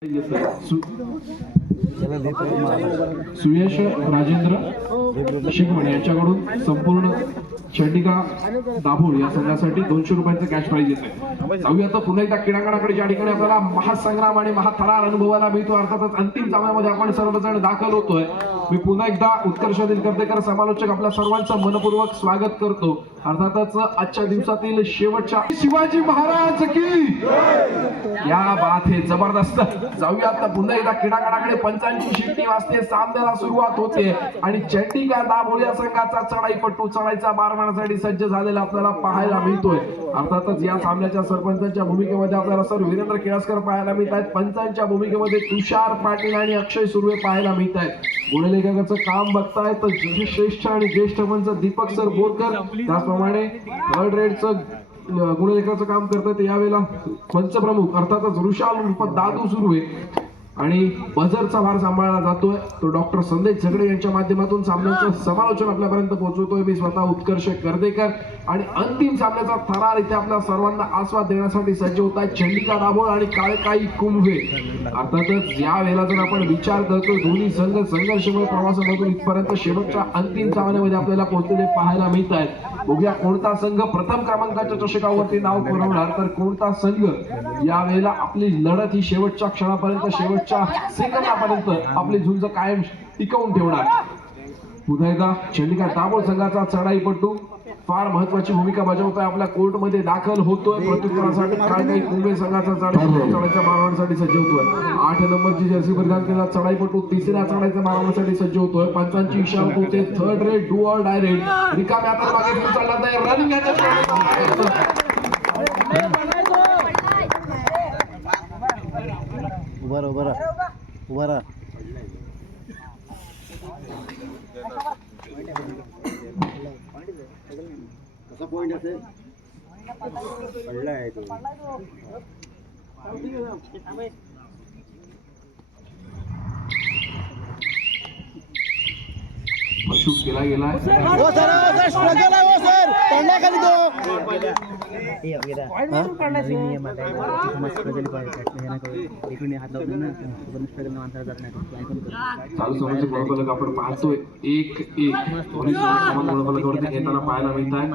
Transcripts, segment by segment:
सुयश राजेंद्र शिकवण यांच्याकडून संपूर्ण चंडिका दाभोळ या संघासाठी 200 रुपयांचं कॅश प्राइज येते. जाऊया आता पुन्हा एकदा क्रीडांगणाकडे, ज्या ठिकाणी आपल्याला महासंग्राम आणि महाथरार अनुभवायला मिळतो. अर्थातच अंतिम सामन्यामध्ये आपण सर्वजण दाखल होतोय. मी पुन्हा एकदा उत्कर्षातील कर्तेकर समालोचक आपल्या सर्वांचं मनपूर्वक स्वागत करतो. अर्थातच आजच्या दिवसातील शेवटच्या शिवाजी महाराज की क्या बात है, जबरदस्त. जाऊया आता पुन्हा एकदा क्रीडांगणाकडे. पंचांची शिट्टी वाजते, सामन्याला सुरुवात होते आणि चंडिका दाभोळ या संघाचा चढाईपट्टू चढाईचा मार मारण्यासाठी सज्ज झालेला आपल्याला पाहायला मिळतोय. अर्थातच या सामन्याच्या सरपंचांच्या भूमिकेमध्ये आपल्याला सर वीरेंद्र केळसकर पाहायला मिळत आहेत. पंचांच्या भूमिकेमध्ये तुषार पाटील आणि अक्षय सुर्वे पाहायला मिळत आहेत. गुणलेखकाचं काम बघताय तर श्रेष्ठ आणि ज्येष्ठ पंच दीपक सर बोरकर, त्याचप्रमाणे थर्ड रेडचं गुणलेखकाचं काम करतात यावेळेला पंचप्रमुख अर्थातच ऋषाल दादू सुर्वे आणि बझरचा भार सांभाळला जातोय तो डॉक्टर संदेश झगडे यांच्या माध्यमातून सामन्याचं समालोचन आपल्यापर्यंत पोहोचवतोय मी स्वतः उत्कर्ष कर्तेकर. आणि अंतिम सामन्याचा थरार इथे आपल्या सर्वांना आस्वाद देण्यासाठी सज्ज होत आहे चंडिका दाभोळ आणि काळकाई कुंभे. अर्थातच या वेळेला जर आपण विचार करतो दोन्ही संघ संघर्षमय प्रवासामधून इथपर्यंत शेवटच्या अंतिम सामन्यामध्ये आपल्याला पोहोचलेले पाहायला मिळत आहेत. बघूया कोणता संघ प्रथम क्रमांकाच्या चषकावरती नाव कोरवणार तर कोणता संघ या वेळेला आपली लढत ही शेवटच्या क्षणापर्यंत शेवटच्या सेकंदापर्यंत आपली झुंज कायम टिकवून ठेवणार. पुन्हा एकदा चंडिका दाभोळ संघाचा चढाईपट्टू फार महत्वाची भूमिका बजावतोय, आपल्या कोर्टमध्ये दाखल होतोय. प्रत्युत्तरासाठी काळकाई कुंभे संघाचा चढाईच्या मारण्यासाठी सज्ज होतोय. 8 नंबरची जर्सी परिधान केलेला चढाईपट्टू तिसऱ्या चढाईच्या मारण्यासाठी सज्ज होतोय. पंचांची इशारा होते third red do or die red. रिकाम्या हातात मागे चालला नाही, रनिंग उभा कसा पॉइंट असेल पडला आहे तो. शूट केला गेला चालू समोरचे गुणफलक आपण पाहतोय 1-1 समान गुणफलकावरती घेताना पाहायला मिळत आहे.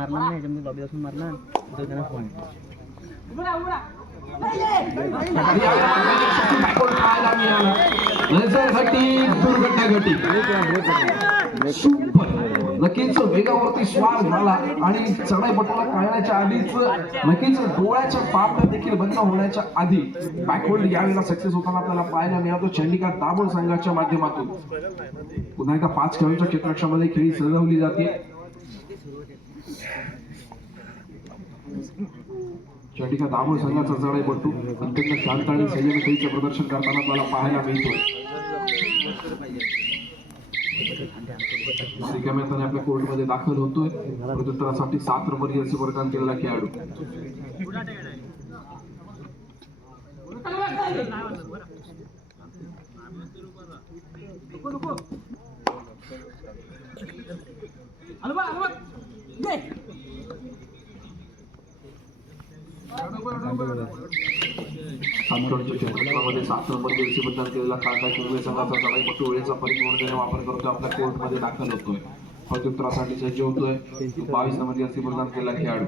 नक्कीच वेगावरती स्वार झाला आणि चढाईपटूला काढण्याच्या आधीच नक्कीच डोळ्याच्या पापण्या देखील बंद होण्याच्या आधी बॅकवर्ड यावेळेला सक्सेस होताना आपल्याला पाहायला मिळतो चंडिका दाभोळ संघाच्या माध्यमातून. पुन्हा एकदा 5 खेळांच्या क्षेत्ररक्षामध्ये खेळी सजवली जाते. चंडिका दाभोळ संघाचा चढाईपटू अत्यंत शांत आणि संयमी खेळीचे प्रदर्शन करताना आपल्याला पाहायला मिळतो. रिकाम्याने आपल्या कोर्टमध्ये दाखल होतोय. प्रत्युत्तरासाठी 7 नंबर जर्सी परिधान केलेला खेळाडू. क्षेत्रफळामध्ये 7 नंबर जर्सी परिधान केलेला काळकाई कुंभे संघाचा चढाईपटू वेळेचा परिपूर्णतेने वापर करतोय, आपल्या कोर्टमध्ये दाखल होतोय. प्रत्युत्तरासाठी सज्ज होतोय 22 नंबर जर्सी परिधान केलेला खेळाडू.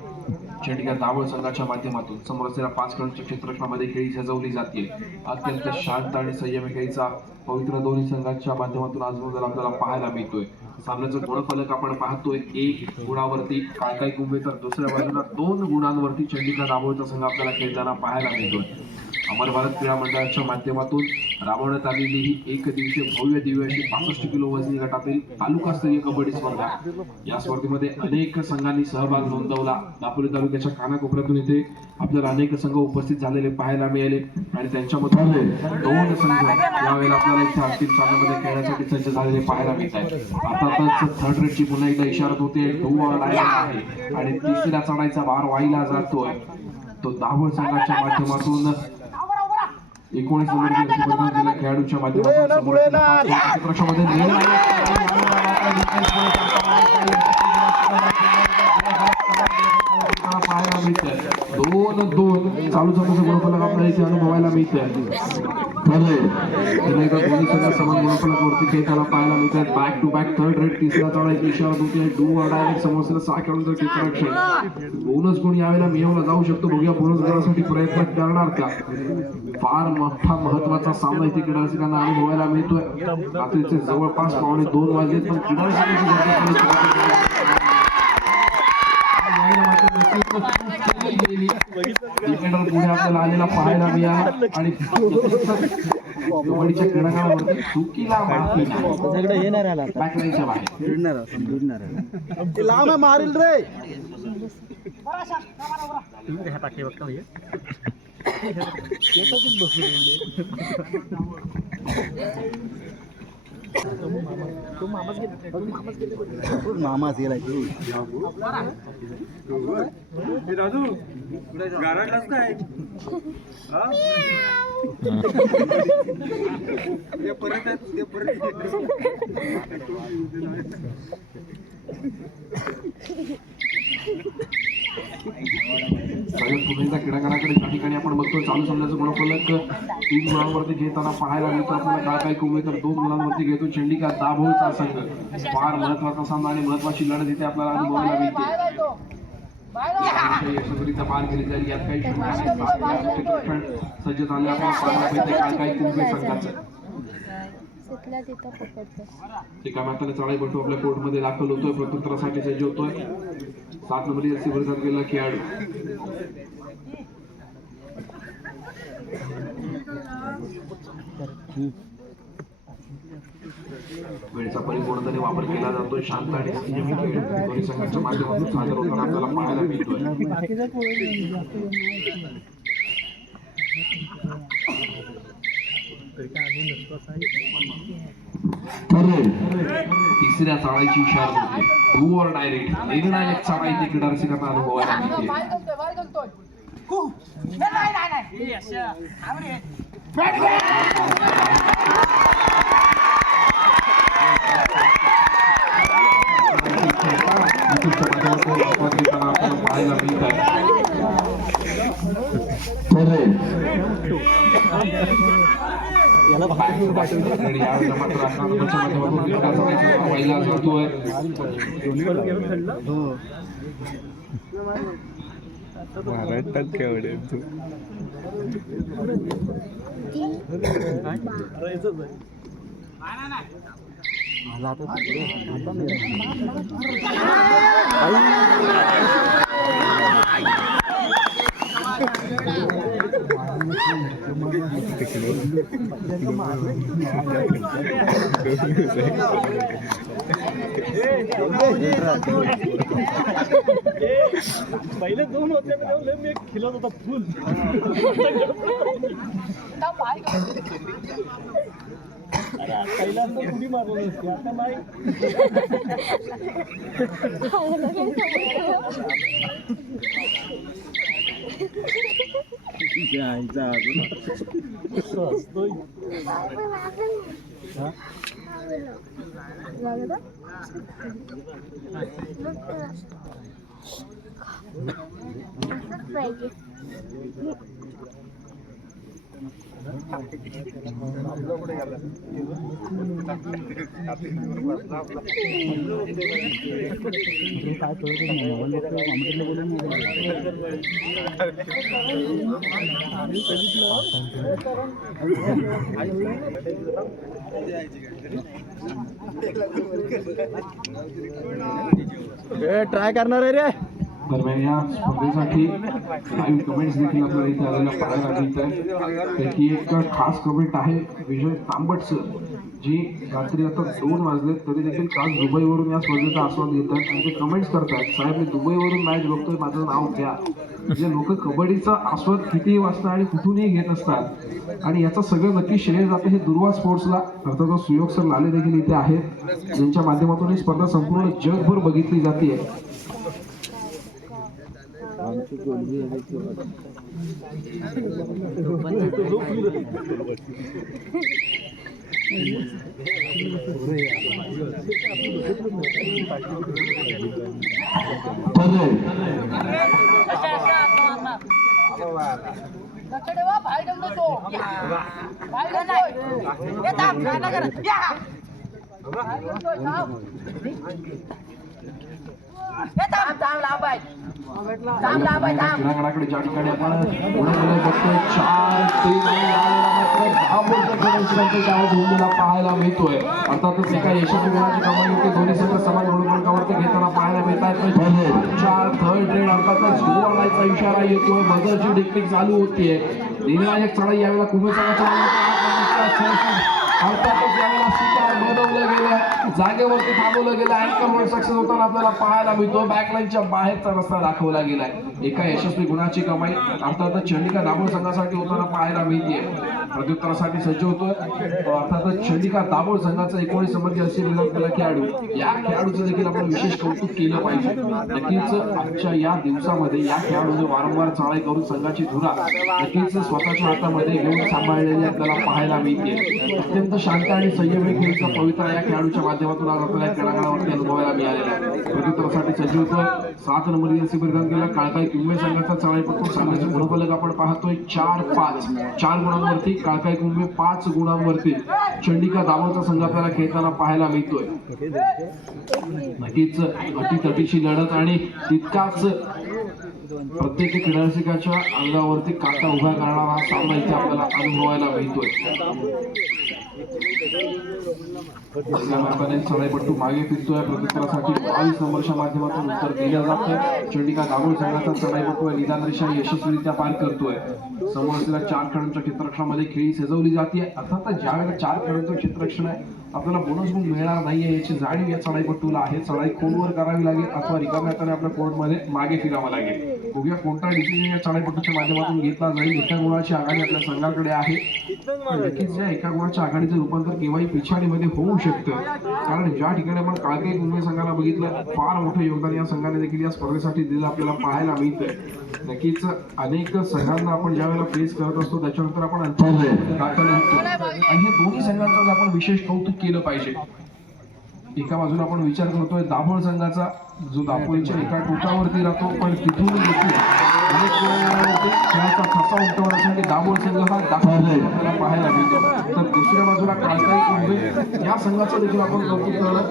चंडिका दाभोळ संघाच्या माध्यमातून समोर असलेल्या 5 खेळांच्या क्षेत्ररक्षामध्ये खेळी सजवली जाते. अत्यंत शांत आणि संयमी खेळीचा पवित्र दोन्ही संघाच्या माध्यमातून आज आपल्याला पाहायला मिळतोय. सामन्याचं गुणफलक आपण पाहतोय 1 गुणावरती काळकाई कुंभे तर दुसऱ्या बाजूला 2 गुणांवरती चंडिका दाभोळचा संघ आपल्याला खेळताना पाहायला मिळतोय. अमर भारत क्रीडा मंडळाच्या माध्यमातून राबवण्यात आलेली ही 1 दिवसीय भव्य दिव्य अशी 65 किलो वजनी गटातील तालुकास्तरीय कबड्डी स्पर्धा. या स्पर्धेमध्ये अनेक संघांनी सहभाग नोंदवला. दापोली तालुक्याच्या कानाकोपऱ्यातून इथे आपल्याला अनेक संघ उपस्थित झालेले पाहायला मिळाले आणि त्यांच्यामधून 2 संघ यावेळेला आपल्याला इथे अंतिम सामन्यामध्ये खेळण्यासाठी सज्ज झालेले पाहायला मिळत आहेत. अर्थातच थर्ड रेडची पुन्हा एकदा इशारा होते डू ऑर डाय आहे आणि तिसऱ्या चढाईचा भार वाहिला जातोय तो दाभोळ संघाच्या माध्यमातून 19 नंबर खेळाडूच्या माध्यमातून पाहायला मिळतं. 2-2 चालू चालू आपल्याला इथे अनुभवायला मिळतं. पुन्हा एकदा दोन्ही संघ समान गुणफलकावरती खेळताना पाहायला मिळतात. Back to back third raid तिसरा चढायचा इशारा होते. डू ऑर डायरेक्ट समोरच्याला 6 खेळून रक्षण बोनस गुण यावेळेला मिळवला जाऊ शकतो. बघूया बोनस गुणासाठी प्रयत्न करणार का. फार मोठा महत्वाचा सामना इथे क्रीडा रसिकांना अनुभवायला मिळतोय. रात्रीचे जवळपास 2:15 वाजले पण क्रीडा रसिकांची डिफेंडर पुढे आपल्याला आलेला पाहायला मिळाला आणि कबड्डीच्या क्रीडांगणावरती चुकीला माफी नाही. बॅकलाईनच्या बाहेर मारील रे. मामाच गेला राजू गाराडलाच काय पुण्याच्या क्रीडांगणाकडे त्या ठिकाणी आपण बघतो चालू सामन्याचं गुणफलक 3 गुणांवरती घेताना पाहायला मिळतो. आपल्याला काय काय कमी तर 2 गुणांवरती घेतो चंडिका दाभोळचा संघ. फार महत्वाचा सामना आणि महत्वाची लढत इथे आपल्याला अनुभवायला मिळते. यशस्वीरित्या पार केली जाईल यात काही सज्ज झाले आपण पाहायला मिळते काय काय कुंभे संघाचं. एका मॅथाने चढाई बटू आपल्या कोर्टमध्ये दाखल होतोय. प्रत्युत्तरासाठी सज्ज होतोय. 7 नंबर जर्सी परिधान केलेला खेळाडू वेळेचा परिपूर्णपणे वापर केला जातोय. शांत आणि दोन्ही संघांच्या माध्यमातून सादर होताना आपल्याला पाहायला मिळतोय. तिसऱ्या चाळायची इशारा होती. डू ऑर डायरेक्ट निर्णायक चाळा इथे क्रीडा रसिकांना अनुभवायला मिळते. पाहायला मिळत आहे. यावेळेला मात्र अकराच्या माध्यमातून पहिला जातोय. पहिले 2 होते मी खिलत होता फुल पहिला तर उडी मारली नसती आता नाही. ट्राय करणार आहे रे. दरम्यान या स्पर्धेसाठी लाईव्ह कमेंट्स देखील आपल्याला इथे आलेल्या पाहायला मिळत आहे. त्याची एक खास कमेंट आहे विजय तांबटसर, जी रात्री आता 2 वाजले तरी देखील खास दुबईवरून या स्पर्धेचा आस्वाद घेतात आणि ते कमेंट्स करतात, साहेब मी दुबईवरून मॅच बघतोय, माझं नाव घ्या. म्हणजे लोक कबड्डीचा आस्वाद कितीही वाजता आणि कुठूनही घेत असतात आणि याचं सगळं नक्की श्रेय जातं हे दुर्वा स्पोर्ट्सला. अर्थात सुयोग सर लाले देखील इथे आहेत, ज्यांच्या माध्यमातून ही स्पर्धा संपूर्ण जगभर बघितली जाते. क्रीडांगणाकडे ज्या ठिकाणी आपण उडवलेलं बघतोय 4-3 आणि यावेळेला मात्र दाभोळच्या खेळाडूंचा डाव झोडलेला पाहायला मिळतोय. अर्थातच एका यशस्वी गुणाची कमाई होते. दोन्ही संघ समान गुणफलकावरती घेताना पाहायला मिळत आहेत. 4 थर्ड रेड अर्थातच गोवालाचा इशारा येतोय. बदलची डिक्टिक चालू होतीये. निर्णायक चढाई यावेळेला कुंभे संघाच्या अर्थातच यावेळेला शिकार बनवलं गेलं, जागेवरती थांबवलं गेलं. अँकरवर सक्सेस होताना आपल्याला पाहायला मिळतो. बॅकलाईनच्या बाहेरचा रस्ता दाखवला गेलाय. एका यशस्वी गुणाची कमाई अर्थातच चंडिका दाभोळ संघासाठी होताना पाहायला मिळते. प्रत्युत्तरासाठी सज्ज होतोय अर्थातच चंडिका दाभोळ संघाचा 19 मध्ये असे विलंबलेला खेळाडू. या खेळाडूचं देखील आपण विशेष कौतुक केलं पाहिजे. नक्कीच आजच्या या दिवसामध्ये या खेळाडूने वारंवार चढाई करून संघाची धुरा नक्कीच स्वतःच्या हातामध्ये घेऊन सांभाळलेली आपल्याला पाहायला मिळते. अत्यंत शांत आणि संयमी खेळीचा पवित्रा या खेळाडूच्या माध्यमातून आज आपल्याला क्रीडांगणावरती अनुभवायला मिळालेला आहे. प्रत्युत्तरासाठी सज्ज होतोय 7 नंबर असे परिधान केला काळकाई कुंभे संघाचा चढाईपटू सामन्याचे गुणफलक आपण पाहतोय 4-5. 4 गुणांवरती काळकाई कुंभे, 5 गुणांवरती चंडिका दाभोळचा संघ आपल्याला खेळताना पाहायला मिळतोय. नक्कीच अटीतटीची लढत आणि तितकाच प्रत्येक क्रीडारसिकाच्या अंगावरती काटा उभा करणारा हा सामना इथे आपल्याला अनुभवायला मिळतोय. चढाईपट्टू मागे फिरतोय. प्रत्युत्तरासाठी 22 नंबरच्या माध्यमातून उत्तर दिलं जातं. चंडिका दाभोळ संघाचा चढाईपट्टू निदान रेषा यशस्वीरित्या पार करतोय. समोर असलेल्या 4 खेळाडूंच्या क्षेत्ररक्षणामध्ये खेळी सजवली जाते. अर्थात ज्या वेळेला 4 खेळाडूंचं क्षेत्ररक्षण आहे आपल्याला बोनस गुण मिळणार नाहीये याची जाणीव या चढाईपट्टूला आहे. चढाई खोलवर करावी लागेल अथवा रिकाम्या हाताने आपल्या कोर्टमध्ये मागे फिरावं लागेल. बघूया कोणता डिसिजन या चढाईपट्टूच्या माध्यमातून घेतला जाईल. एका गुणाची आघाडी आपल्या संघाकडे आहे. नक्कीच या एका गुणाच्या आघाडीचं रूपांतर केव्हाही पिछाडीमध्ये होऊ शकतं. कारण ज्या ठिकाणी आपण काळकाई कुंभे संघाला बघितलं फार मोठं योगदान या संघाने देखील या स्पर्धेसाठी दिलं आपल्याला पाहायला मिळतंय. नक्कीच अनेक संघांना आपण ज्या वेळेला फेस करत असतो त्याच्यानंतर आपण दाखल होतो आणि हे दोन्ही संघांचं आपण विशेष कौतुक केलं पाहिजे. एका बाजूला आपण विचार करतोय दाभोळ संघाचा जो दापोलीच्या एका टोकावरती राहतो पण तिथून देखील अनेक खेळाचा ठसा उमटवण्यासाठी दाभोळ संघ हा दाखल आपल्याला पाहायला मिळतो. तर दुसऱ्या बाजूला काळकाई कुंभे या संघाचं देखील आपण कौतुक करणं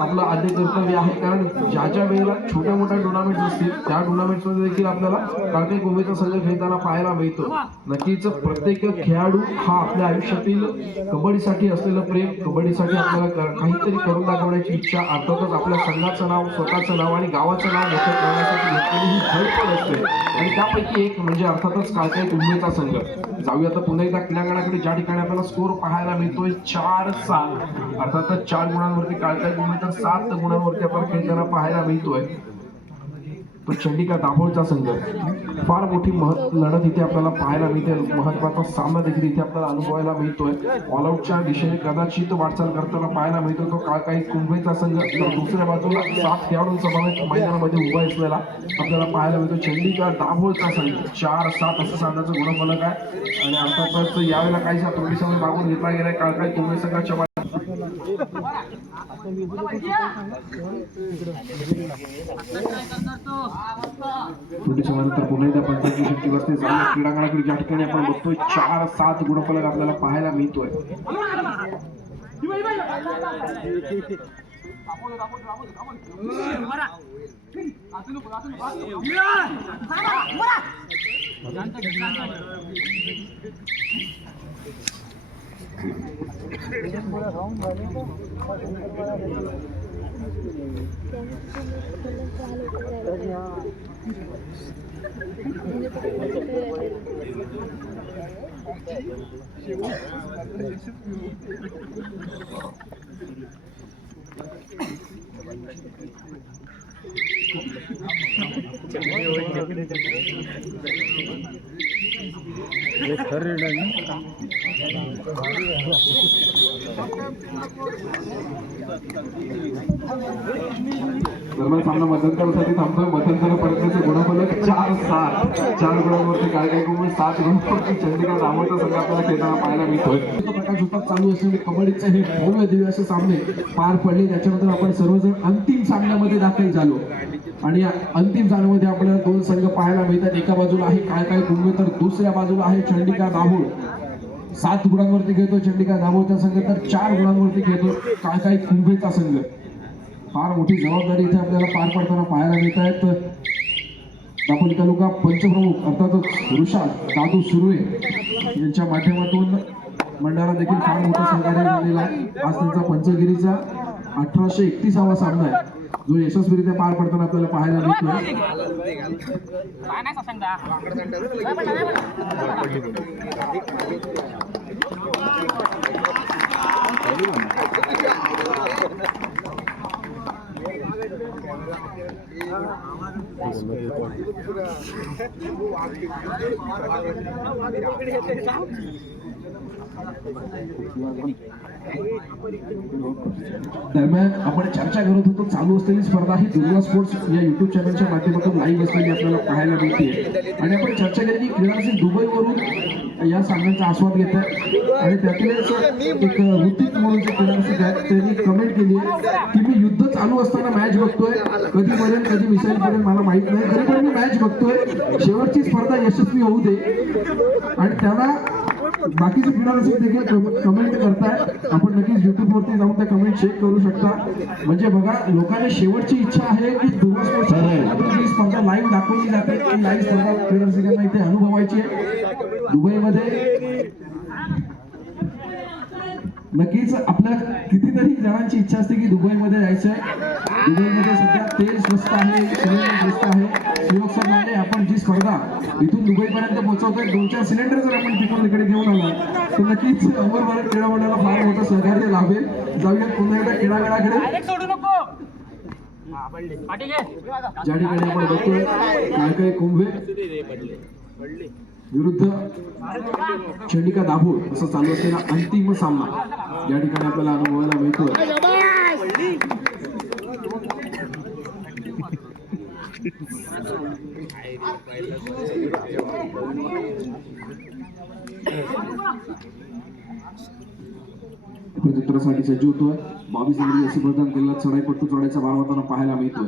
आपलं आद्य कर्तव्य आहे. कारण ज्या ज्या वेळेला छोट्या मोठ्या टुर्नामेंट असतील त्या टुर्नामेंट्समध्ये देखील आपल्याला काळकाई कुंभेचा संघ खेळताना पाहायला मिळतो. नक्कीच प्रत्येक खेळाडू हा आपल्या आयुष्यातील कबड्डीसाठी असलेलं प्रेम, कबड्डीसाठी आपल्याला काहीतरी करून दाखवण्याची इच्छा, अर्थातच आपल्या संघाचं नाव, स्वतःचं नाव आणि गावाचं नाव मोठं करण्यासाठी घेतलेली ही धडपड असते. आणि त्यापैकी एक म्हणजे अर्थातच काळकाई कुंभेचा संघ. जाऊया आता पुन्हा एकदा क्रीडांगणाकडे ज्या ठिकाणी आपल्याला स्कोर पाहायला मिळतोय 4-7. अर्थातच 4 गुणांवरती काळकाई कुंभे तर 7 गुणांवरती आपल्याला खेळताना पाहायला मिळतोय तो चंडिका दाभोळचा संघ. फार मोठी लढत इथे आपल्याला पाहायला मिळते. महत्वाचा सामना देखील इथे आपल्याला अनुभवायला मिळतोय. ऑलआउटच्या दिशेने कदाचित वाटचाल करताना पाहायला मिळतो तो काळकाई कुंभेचा संघ. तर दुसऱ्या बाजूला 7 खेळाडूंसमवेत मैदानामध्ये उभा असलेला आपल्याला पाहायला मिळतो चंडिका दाभोळचा संघ. 4-7 असं सांगण्याचं गुणफलक आहे. आणि अर्थातच यावेळेला काहीसा त्रुटी समय मागून घेतला गेलाय काळकाई कुंभे संघाच्या त्रुटीसमानंतर पुन्हा एकदा पंचायती शक्ती बसते. क्रीडांगणाकडे ज्या ठिकाणी आपण बघतोय 4-7 गुणफलक आपल्याला पाहायला मिळतोय. दरम्यान सामना मध्यंतरासाठी थांबतोय. मध्यंतरापर्यंतचे गुणफलक 4-7. 4 गुणांवरती काळकाई कुंभे, 7 गुणांवरती चंडिका दाभोळचा संघ आपल्याला खेळताना पाहायला मिळतोय. प्रकाश होतात चालू असलेले कबड्डीचे हे भव्य दिव्य असे सामने पार पडले. त्याच्यानंतर आपण सर्वजण अंतिम सामन्यामध्ये दाखल झालो आणि अंतिम सामन्यामध्ये आपल्याला 2 संघ पाहायला मिळतात. एका बाजूला आहे काळकाई कुंभे तर दुसऱ्या बाजूला आहे चंडिका दाभोळ. 7 गुणांवरती खेळतो चंडिका दाभोळचा संघ, तर 4 गुणांवरती खेळतो काळकाई कुंभेचा संघ. फार मोठी जबाबदारी इथे आपल्याला पार पडताना पाहायला मिळत आहेत. दापोली तालुका पंचप्रमुख अर्थातच ऋषाद दादू सुर्वे यांच्या माध्यमातून मंडळाला देखील फार मोठं सहकार्य झालेलं आहे. आज त्यांचा पंचगिरीचा 1831वा सामना आहे जो यशस्वीरित्या पार पडताना आपल्याला पाहायला मिळतोय. दरम्यान आपण चर्चा करत होतो चालू असलेली स्पर्धा ही दुर्गा स्पोर्ट्स या युट्यूब चॅनलच्या माध्यमातून लाईव्ह असलेली आपल्याला पाहायला मिळते. आणि आपण चर्चा केली की क्रीडारसिंग दुबईवरून या सामन्याचा आस्वाद घेत आहे. आणि त्यातीलच एक ऋतिक म्हणून जे क्रीडारसिंग आहेत त्यांनी कमेंट केली आहे की मी युद्ध चालू असताना मॅच बघतोय, कधी मरेल कधी मिसाईल पडेल मला माहित नाही, तरी पण मी मॅच बघतोय. शेवटची स्पर्धा यशस्वी होऊ दे. आणि त्याला बाकीचे क्रीडारसिंग देखील कमेंट करतायत. आपण नक्कीच युट्यूब वरती जाऊन त्या कमेंट चेक करू शकता. म्हणजे बघा लोकांनी शेवटची इच्छा आहे की दुर्गा स्पोर्ट्स ही स्पर्धा लाईव्ह दाखवली जाते. ती लाईव्ह स्पर्धा क्रीडारसिंगांना इथे अनुभवायची आहे दुबईमध्ये. नक्कीच आपल्या कितीतरी जणांची इच्छा असते की दुबईमध्ये जायचं आहे. दुबईमध्ये सध्या तेल स्वस्त आहे, सिलेंडर स्वस्त आहे. सुयोग सर म्हणजे आपण जी स्पर्धा इथून दुबईपर्यंत पोहोचवतोय 2-4 सिलेंडर जर आपण तिकडून इकडे घेऊन आला तर नक्कीच अमर भारत क्रीडा मंडळाला फार मोठं सहकार्य लाभेल. जाऊया पुन्हा एकदा क्रीडागडाकडे. ज्या ठिकाणी आपण बघतोय काळकाई कुंभे विरुद्ध चंडिका दाभोळ असं चालू असलेला अंतिम सामना या ठिकाणी आपल्याला अनुभवायला मिळतोय. प्रत्युत्तरासाठी सज्ज होतोय. 22 अंगी असे प्रदान केलेला चढाईपट्टू चढायचा भार होताना पाहायला मिळतोय.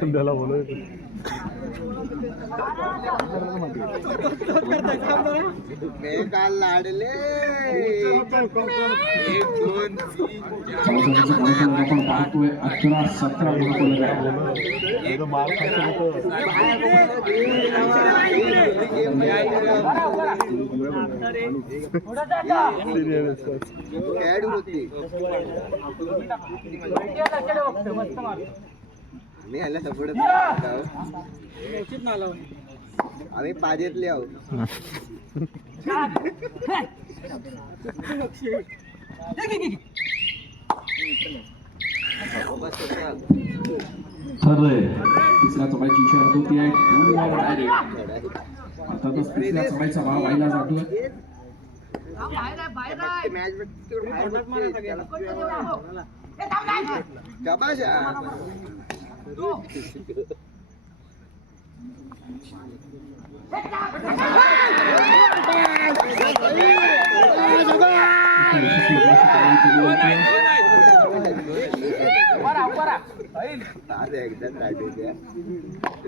संध्याला बोलव काल लाडले आपण पाहतोय 11-17 गुणांक खेळाडू होती. आम्ही ह्याला सपोर्ट आम्ही पाजेतले आहोत. ठरलंय तिसऱ्या चढाईची इशारा होती आहे. अर्थातच तिसऱ्या चढाईचा भाव व्हायला जातोय.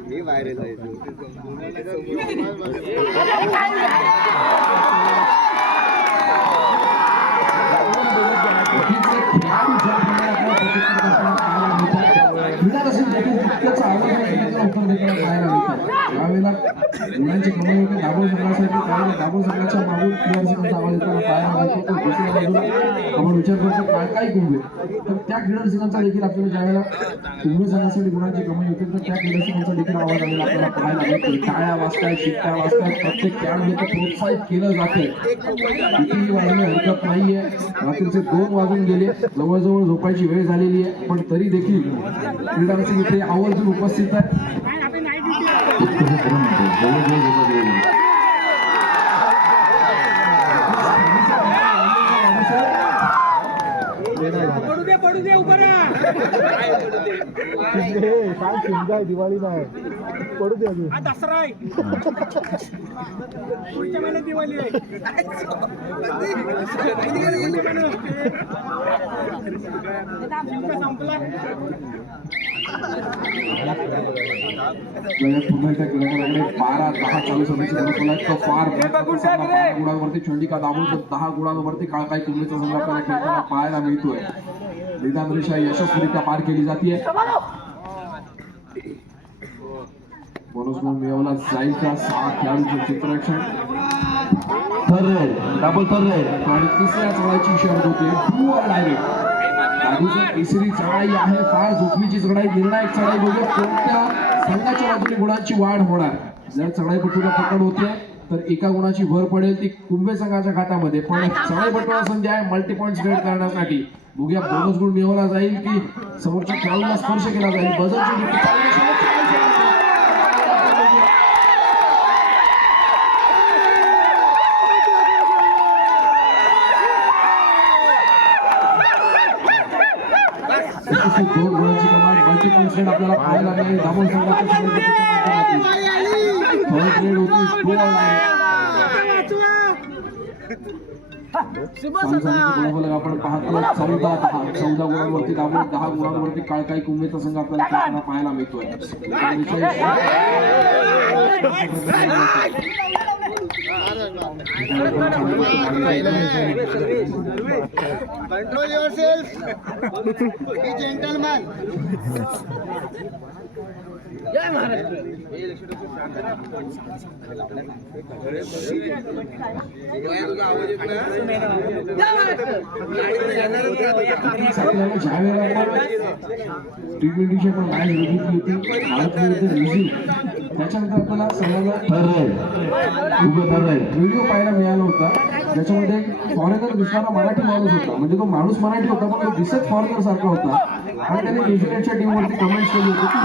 मी व्हायरल आहे. यावेळेला मुलांची कमाई होते दाभोळ संघासाठी. त्यावेळेला दाभोळ संघाच्या मागून क्रीडारसिंगांचा आवाज येताना पाहायला मिळतो. दुसऱ्या बाजूला आपण विचार करतो काळकाई कुंभे, तर त्या क्रीडारसिंगांचा देखील आपल्याला ज्यावेळेला कुंभे संघासाठी गुणांची कमाई होते तर त्या क्रीडारसिंगांचा देखील आवाज आलेला आपल्याला पाहायला मिळतो. टाळ्या वाजतायत, शिट्ट्या वाजतायत, प्रत्येक खेळाडूला प्रोत्साहित केलं जातंय. कितीही वाजणे हरकत नाहीये. रात्रीचे 2 वाजून गेले, जवळजवळ झोपायची वेळ झालेली आहे, पण तरी देखील क्रीडारसिंग इथे आवर्जून उपस्थित आहे. काय शिंगा आहे दिवाळी नाही पडू दे अजून दसरा आहे पुढच्या महिन्यात दिवाळी आहे संपला पुन्हा एकदा केल्याकडे 12-10 चालू सभेची गुणांवरती फार गुणांवरती चंडिका दाबून 10 गुणांवरती काळकाई कुंभेचा संघ आपल्याला खेळताना पाहायला मिळतोय. निदान रेषा यशस्वीरित्या पार केली जाते. बोनस गुण मिळवला जाईल का? 6 खेळाडूंचं चित्ररक्षण डबल थर्ड आणि तिसऱ्या चढाईची शर्यत होते डायरेक्ट. दादूची तिसरी चढाई आहे, फार जोखमीची चढाई, निर्णायक चढाई. बघूया कोणत्या संघाच्या बाजूने गुणांची वाढ होणार. जर चढाईपटूला पकड होते तर एका गुणाची भर पडेल ती कुंभे संघाच्या खात्यामध्ये. पण चढाईपटूला संधी आहे मल्टी पॉईंट्स गेट करण्यासाठी. बघूया बोनस गुण मिळवला जाईल की समोरच्या खेळाडूला स्पर्श केला जाईल. बजरची डिग्री दोन गुणांची कमाल मल्टी पॉईंट्स गेट आपल्याला पाहायला मिळेल. दामोद संघाच्या आपण पाहतो 14 गुणांवरती दामोद, 10 गुणांवरती काळकाई कुंभेचा संघ आपल्याला खेळताना पाहायला मिळतोय. Control yourself. Be gentleman. जय महाराष्ट्र. T20च्या पण मॅच बघितली होती भारत विरुद्ध न्यूझीलंड. त्याच्यानंतर आपल्याला सगळ्यांना व्हिडिओ पाहायला मिळाला होता ज्याच्यामध्ये फॉरेनर दिसणारा मराठी माणूस होता. म्हणजे तो माणूस मराठी होता पण तो दिसत फॉरेनर सारखा होता. आणि त्याने न्यूझीलंडच्या टीमवरती कमेंट्स केली होती की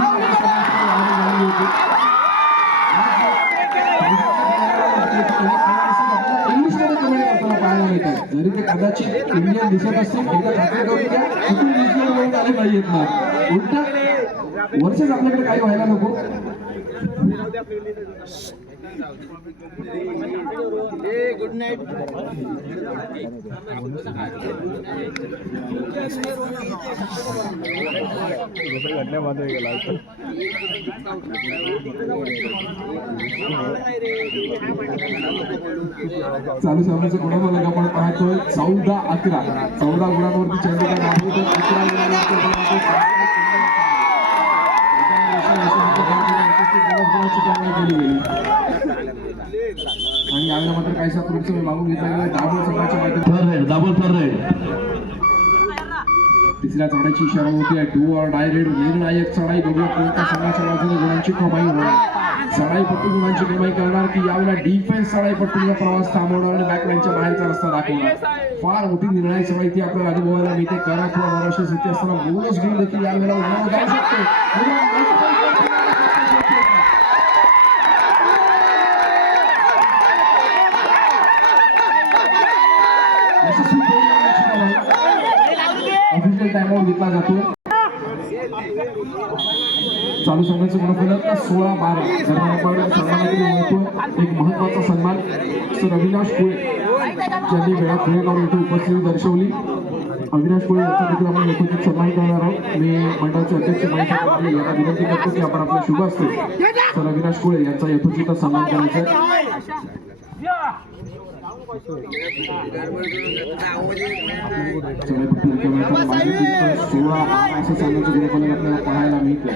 इंग्लिशमध्ये कमेंट करताना पाहायला मिळतात. जरी ते कदाचित इंडियन दिसत असतील एकदा खात्री करून द्या कुठून न्यूझीलंड आले नाही येत ना. उलटा वर्षच आपल्याकडे काही व्हायला नको. Good night. चालू सामन्याचं गुणफलक आपण पाहतोय 14-11. 14 गुणांवरती चंडिका दाबून 11 गुणांवरती आणि यावेळेला मात्र काहीसा पुढचं मागून घेतला गेला. दाबोळ संघाच्या माध्यमातून तिसऱ्या चढाईची इशारा होती. डू ऑर डाय रेड निर्णायक चढाई. बघूया कोणत्या संघाच्या बाजूने गुणांची कमाई होणार. चढाईपट्टू गुणांची कमाई करणार की यावेळेला डिफेन्स चढाईपट्टूचा प्रवास थांबवणार आणि बॅकलाईनच्या बाहेरचा रस्ता दाखवणार. फार मोठी निर्णायक चढाई ती आपल्याला अनुभवायला मिळते. करा किंवा बराचशा स्थिती असताना बोनस घेऊन देखील यावेळेला उन्हाळा जाऊ शकते. ऑफिशियल टाइमआउट घेतला जातो. चालू संघाचं गुणफलक 16-12. एक महत्वाचा सन्मान सर अविनाश कुळे ज्यांनी वेळात पुणेगाव येथे उपस्थिती दर्शवली. अविनाश कुळे यांचा देखील आपण यथोचित सन्मान करणार आहोत. मी मंडळाचे अध्यक्ष महेश यांना विनंती करतो की आपण आपल्या शुभ असते सर अविनाश कुळे यांचा यथोचित सन्मान करायचा आहे. असं सांगण्याचं गुणफलक आपल्याला पाहायला मिळतं.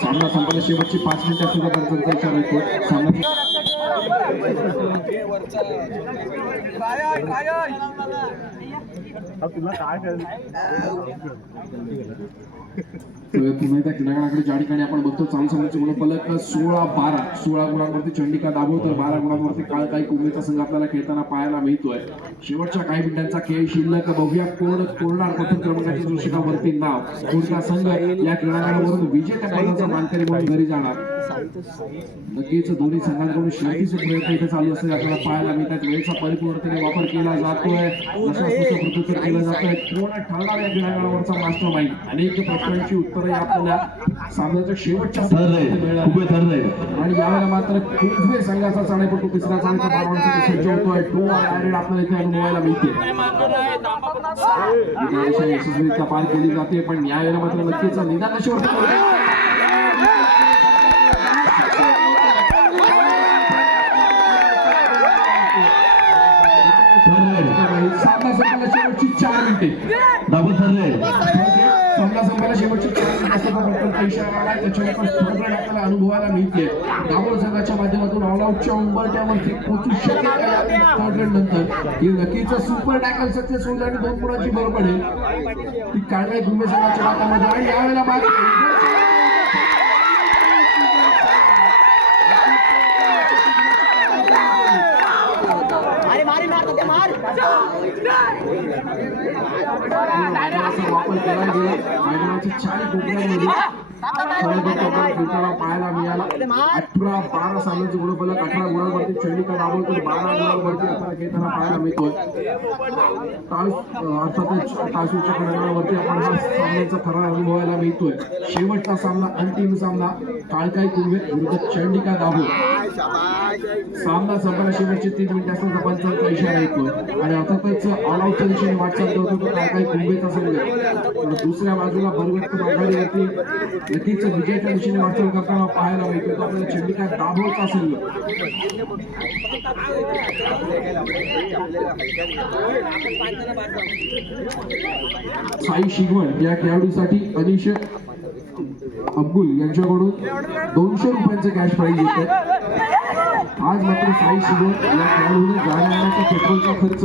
सामना संपला. शेवटची 5 मिनिटं सुद्धा त्यांचा सामना तुला काय पुन्हा एकदा क्रीडांगणाकडे ज्या ठिकाणी आपण बघतो चालू संघाचे गुणफलक 16 गुणांवरती चंडिका दाभोळ तर 12 गुणांवरती काळकाई कुंभेचा संघ आपल्याला खेळताना पाहायला मिळतोय. शेवटच्या काही मिनिटांचा खेळ शिल्लक बघूया कोण कोरणार प्रथम क्रमांकाच्या दृष्टिकोनावरती नाव कोणता संघ या क्रीडांगणावरून विजेत्या पदाचा मानकरी म्हणून घरी जाणार. नक्कीच दोन्ही संघांकडून शर्यतीचे प्रयत्न इथे चालू असलेले आपल्याला पाहायला मिळतात. वेळेचा परिपूर्णतेने वापर केला जातोय, प्रत्युत्तर केलं जातंय. कोण ठरणार या क्रीडांगणावरचा मास्टर माइंड. अनेक प्रश्नांची उत्तरे आपल्याला सामन्याच्या शेवटच्या आणि यावेळेला मात्र कुंभे संघाचा चाळेपटू तिसरा चाळीचा बारवांसाठी सज्ज होतोय. आपल्याला इथे अनुभवायला मिळते. यशस्वीरित्या पार केली जाते पण यावेळेला मात्र नक्कीच निदान शेवट सामना संपायला शेवटची 4 मिनिटे दाबून ठरले. सामना संपायला शेवटची 4 मिनिटे इशारा आला. त्याच्यावर आपल्याला अनुभवायला मिळते. दाभोळ संघाच्या माध्यमातून ऑल आउटच्या उंबरठ्यावरती पोहोचू शकेल नंतर ही नक्कीच सुपर टॅकल सक्सेस होईल आणि 2 गुणांची भर पडेल ती काळकाई कुंभे संघाच्या हातामध्ये. आणि यावेळेला वापर केला गेला. मैदानाच्या 4 कोपऱ्यांमध्ये पाहायला मिळाला. 18-12 सामन्याचे गुणफलक 18 गुणांवरती चंडिका दाभोळ तर 12 गुणांवरती आपल्याला खेळताना पाहायला मिळतोय. अर्थातच तासूच्या क्रमांकावरती आपण हा सामन्याचा खरा अनुभवायला मिळतोय. शेवटचा सामना अंतिम सामना काळकाई कुंभे विरुद्ध चंडिका दाभोळ. सामना संपायला शेवटचे 3 मिनिटे असताना पंचांचा इशारा येतोय आणि अर्थातच ऑल आउटच्या दिशेने वाटचाल करतो तो काळकाई कुंभेचा संघ. दुसऱ्या बाजूला भरगच्च आघाडीवरती नक्कीच विजयाच्या दिशेने वाटचाल करताना पाहायला मिळतो तो आपल्याला चंडिका दाभोळचा संघ. साई शिगवण या खेळाडूसाठी अनिश अब्दुल यांच्याकडून 200 रुपयांचं कॅश प्राइज येते. आज मात्र साई शिगवण या खेळाडूने जाण्याचा पेट्रोलचा खर्च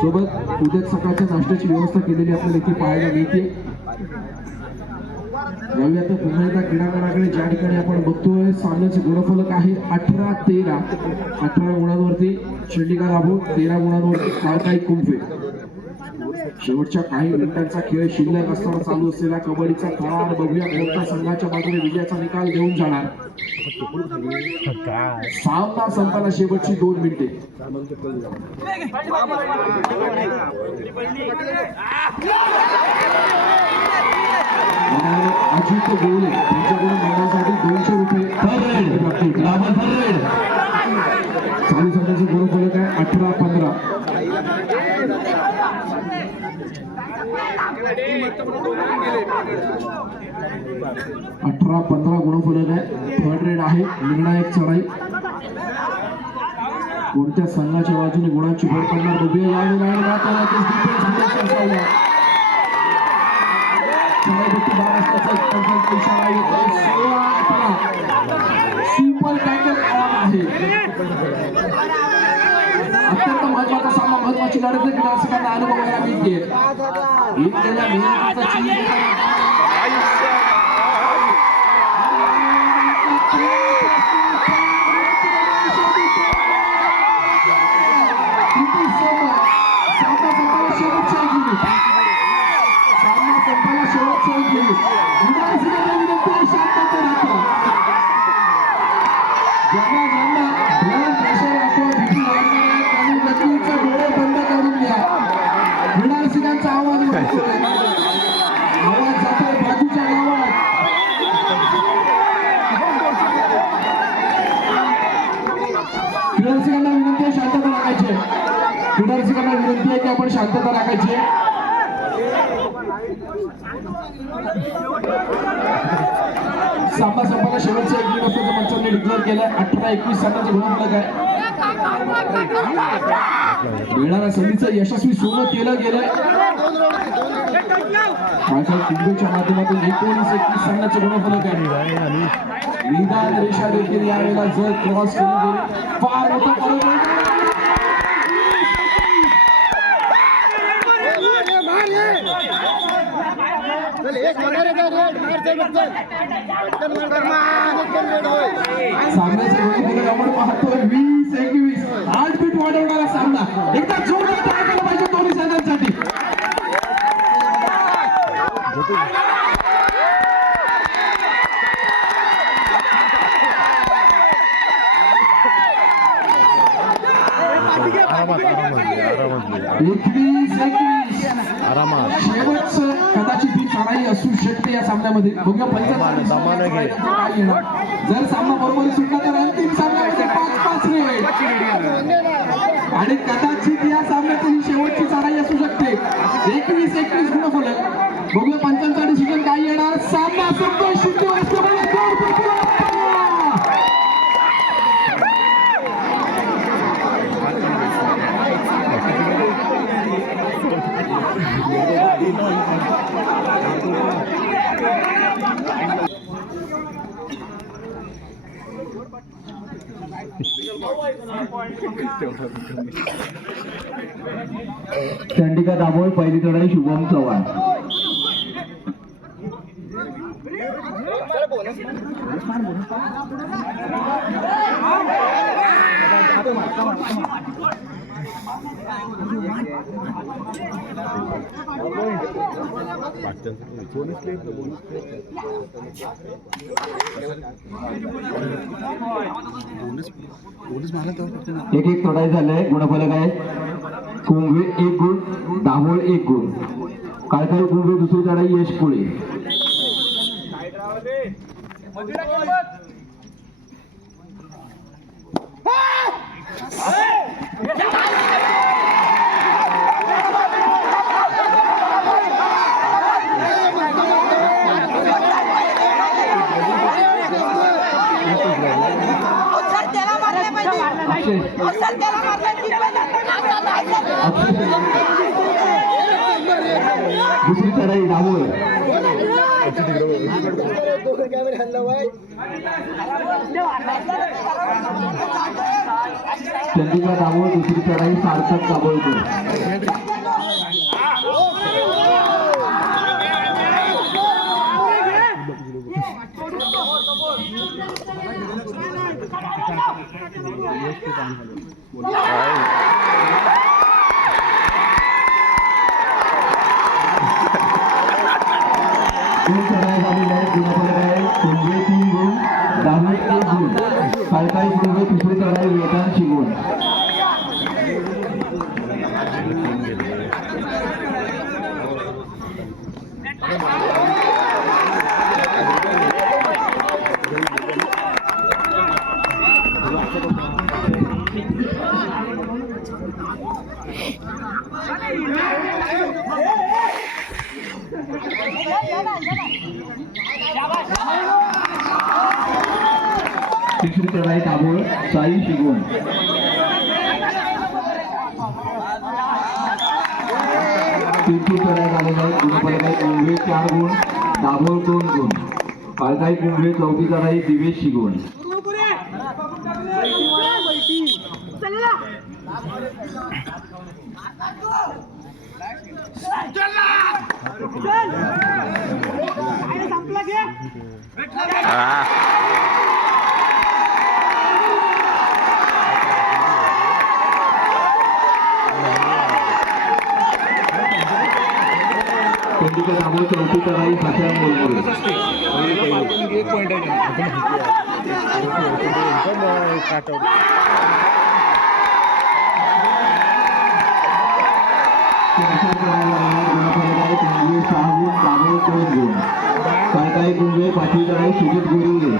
सोबत उद्या सकाळच्या नाश्त्याची व्यवस्था केलेली आपल्याला इथे पाहायला मिळते. यावेळी आता पुन्हा एकदा क्रीडांगणाकडे ज्या ठिकाणी आपण बघतोय सामन्याचे गुणफलक आहे 18-13. 18 गुणांवरती चंडिका दाभोळ, 13 गुणांवरती काळकाई कुंभे. शेवटच्या काही मिनिटांचा खेळ शिल्लक असताना चालू असलेला कबड्डीचा थरार बघूया कोणत्या संघाच्या बाजूने विजयाचा निकाल देऊन जाणार. सामना संपायला शेवटची 2 मिनिटे. अजित गोवले यांच्याकडून मिळण्यासाठी 200 रुपये. चालू संघाचे गुणफलक आहे 18-15. 18-15 गुणफलक आहे. थर्ड रेड आहे. निर्णायक चढाई कोणत्या संघाच्या बाजूने गुणांची भर पडणार बघूया. सुपर टॅकल ऑन आहे. अत्यंत महत्वाचा सामना, महत्वाची लढत क्रीडारसिकांना अनुभवायला मिळते. आवाज जातोय बाजूच्या गावात. क्रीडारसिकांना विनंती आहे शांतता राखायची. क्रीडारसिकांना विनंती आहे की आपण शांतता राखायची. सामना संपायला शेवटचे 1 मिनिट असल्याचं पंचांनी डिक्लेअर केलंय. 18-21 सामन्याचे गुणफलक आहे. मिळणाऱ्या संधीचं यशस्वी सोनं केलं गेलंय. कुंभेच्या माध्यमातून 19-21 सामन्याचे गुणफलक आहे. निदान रेषा देखील यावेळेला जर क्रॉस केली गेली फार मोठं सामन्याचे गणित आपण पाहतोय 20-21 8 फीट वाढवणारा सामना एकदा जोरात टाळ्या केल्या पाहिजे दोन्ही संघांसाठी. शेवटचं कदाचित ही चढाई असू शकते या सामन्यामध्ये. बघूया जर सामना बरोबर सुटला तर अंतिम सामन्यामध्ये 5-5 होईल आणि कदाचित या सामन्याची ही शेवटची चढाई असू शकते. 21-21 गुण फलक. बघूया पंचांचा डिसिजन काय येणार. सामना संपतोय. चंडिका दाभोळ पहिली चढाई शुभम चव्हाण. एक चढाई झालंय. गुणफलक आहे. कुंभे 1 गुण, दाभोळ 1 गुण. काळकाळी कुंभे दुसरी चढाई यश कोळी. दुसरी चढाई दाभोळ. चंडिका दाभोळ दुसरी चढाई सार्थक दाभोळकर. कुंभे 3 गुण, दाभोळ 1 गुण. काळकाळी कुंभे तिसरी चढाई वेदांत शिगवण. तिसरी चढाई दाभोळ साई शिगवण. तिसरी चढाई झालेली आहे. गुणफलक आहे. कुंभे 4 गुण, दाभोळ 2 गुण. काळकाळी कुंभे चौथी चढाई दिवेश शिगवण. चंडिका दाभोळ चौथी चढाई सशा मोलमुळे. कुंभे 6 गुण, दाभोळ 2 गुण. काळकाळी कुंभे पाचवी चढाई सुजित गुरुले.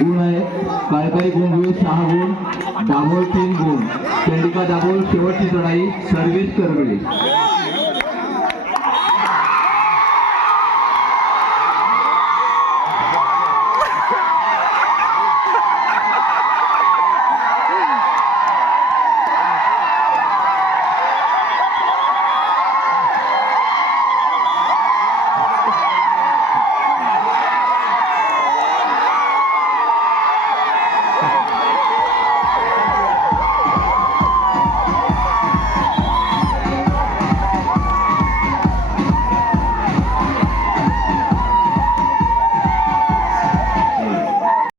गुण आहे. काळकाळी कुंभे 6 गुण, दाभोळ 3 गुण. चंडिका दाभोळ शेवटची चढाई सर्वेश करगळे.